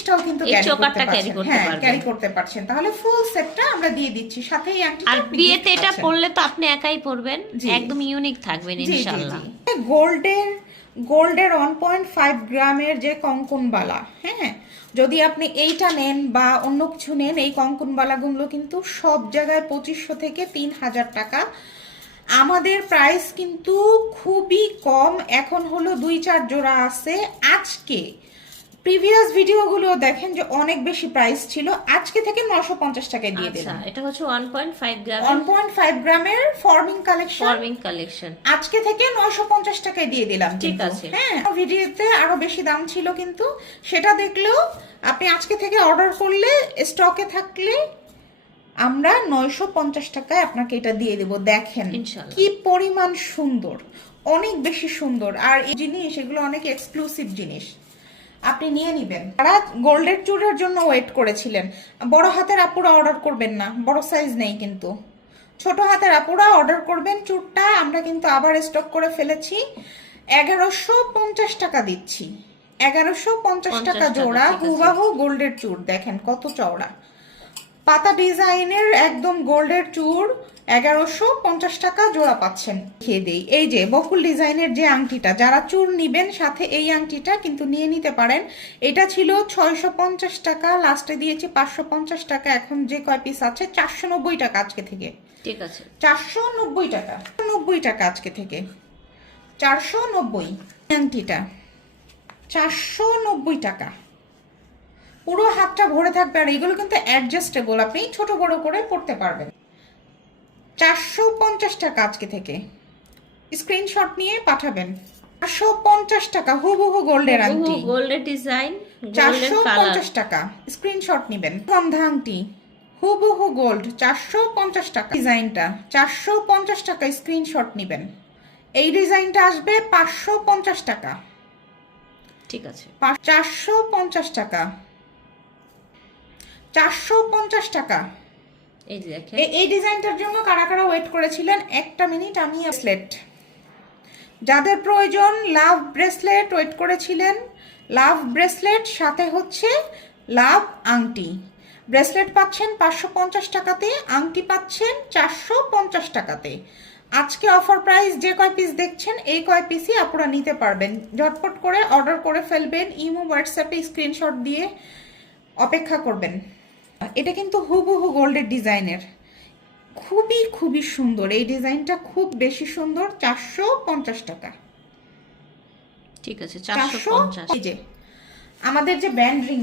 জিনিসটাও কিন্তু এই ক্যারি করতে চোকারটা ক্যারি পারছেন। করতে হ্যাঁ, পারবেন। ক্যারি করতে পারছেন। তাহলে ফুল সেটটা আমরা দিয়ে দিচ্ছি, সাথে এই আংটিটা আর আপনি বিয়েতে gift এটা পাচ্ছেন। পরলে তো আপনি একাই পরবেন, জি। একদম ইউনিক থাকবেন জি জি ইনশাআল্লাহ। জি। গোল্ডের 1.5 গ্রামের যে কঙ্কনবালা, হ্যাঁ, যদি আপনি এইটা নেন বা অন্য কিছু নেন, এই কঙ্কনবালাগুলো কিন্তু সব জায়গায় 2500 থেকে 3000 টাকা। আমাদের প্রাইস কিন্তু খুবই কম, এখন হলো 2-4 জোড়া আছে। আজকে প্রিভিয়াস ভিডিওগুলো দেখেন যে অনেক বেশি প্রাইস ছিল, আজকে থেকে 950 টাকায় দিয়ে আচ্ছা, দিলাম। এটা হচ্ছে 1.5 গ্রামের 1.5 গ্রামের ফর্মিং কালেকশন, কালেকশন। আজকে থেকে 950 টাকায় দিয়ে দিলাম। ঠিক কিন্তু আছে। হ্যাঁ, ভিডিওতে আরো বেশি দাম ছিল, কিন্তু সেটা দেখলেও আপনি আজকে থেকে অর্ডার করলে স্টকে থাকলে আমরা 950 টাকায় আপনাকে এটা দিয়ে দেব। দেখেন ইনশাআল্লাহ। কি পরিমাণ সুন্দর, অনেক বেশি সুন্দর। আর এই জিনিস, এগুলো অনেক এক্সক্লুসিভ জিনিস, আপনি নিয়ে নিবেন। তারা গোল্ডের চুড়ের জন্য ওয়েট করেছিলেন। বড় হাতের আপুরা অর্ডার করবেন না, বড় সাইজ নেই, কিন্তু ছোট হাতের আপুরা অর্ডার করবেন। চুড়টা আমরা কিন্তু আবার স্টক করে ফেলেছি, 1150 টাকা দিচ্ছি। 1150 টাকা জোড়া হুবাহু গোল্ডের চুড়। দেখেন কত চওড়া, পাতা ডিজাইনের একদম গোল্ডের চুড়, 1150 টাকা জোড়া পাচ্ছেন। খেয়ে দেই, এই যে বকুল ডিজাইনের যে আংটিটা, যারা চুড় নিবেন সাথে এই আংটিটা কিন্তু নিয়ে নিতে পারেন। এটা ছিল 650 টাকা, লাস্টে দিয়েছি 550 টাকা। এখন যে কয় পিস আছে 490 টাকা আজকে থেকে। ঠিক আছে, 490 টাকা, 90 টাকা আজকে থেকে 490। আংটিটা 490 টাকা, পুরো হাতটা ভরে থাকবে। আর এগুলো কিন্তু অ্যাডজাস্টেবল, আপনি ছোট বড় করে পড়তে পারবেন। 450 টাকা আজকে থেকে, স্ক্রিনশট নিয়ে পাঠাবেন। 450 টাকা হুবহু গোল্ডের আংটি, গোল্ডের ডিজাইন, 450 টাকা, স্ক্রিনশট নেবেন। গন্ধা আংটি হুবহু গোল্ড, 450 টাকা। ডিজাইনটা 450 টাকা, স্ক্রিনশট নেবেন। এই ডিজাইনটা আসবে 550 টাকা। ঠিক আছে, 450 টাকা, 450 টাকা। এই যে দেখেন, এই ডিজাইনটার জন্য কারা কারা ওয়েট করেছিলেন, একটা মিনিট। আমি ব্রেসলেট, যাদের প্রয়োজন লাভ ব্রেসলেট ওয়েট করেছিলেন, লাভ ব্রেসলেট সাথে হচ্ছে লাভ আংটি। ব্রেসলেট পাচ্ছেন 550 টাকাতে, আংটি পাচ্ছেন 450 টাকাতে। আজকে অফার প্রাইস, যে কয় পিস দেখছেন এই কয় পিসই আপনারা নিতে পারবেন। ঝটপট করে অর্ডার করে ফেলবেন, ইমো হোয়াটসঅ্যাপে স্ক্রিনশট দিয়ে অপেক্ষা করবেন। এটা কিন্তু হুবহু গোল্ডের ডিজাইনের, খুবই খুবই সুন্দর। এই ডিজাইনটা খুব বেশি সুন্দর। 450 টাকা। ঠিক আছে, 450। 450। এই যে আমাদের যে ব্যান্ড রিং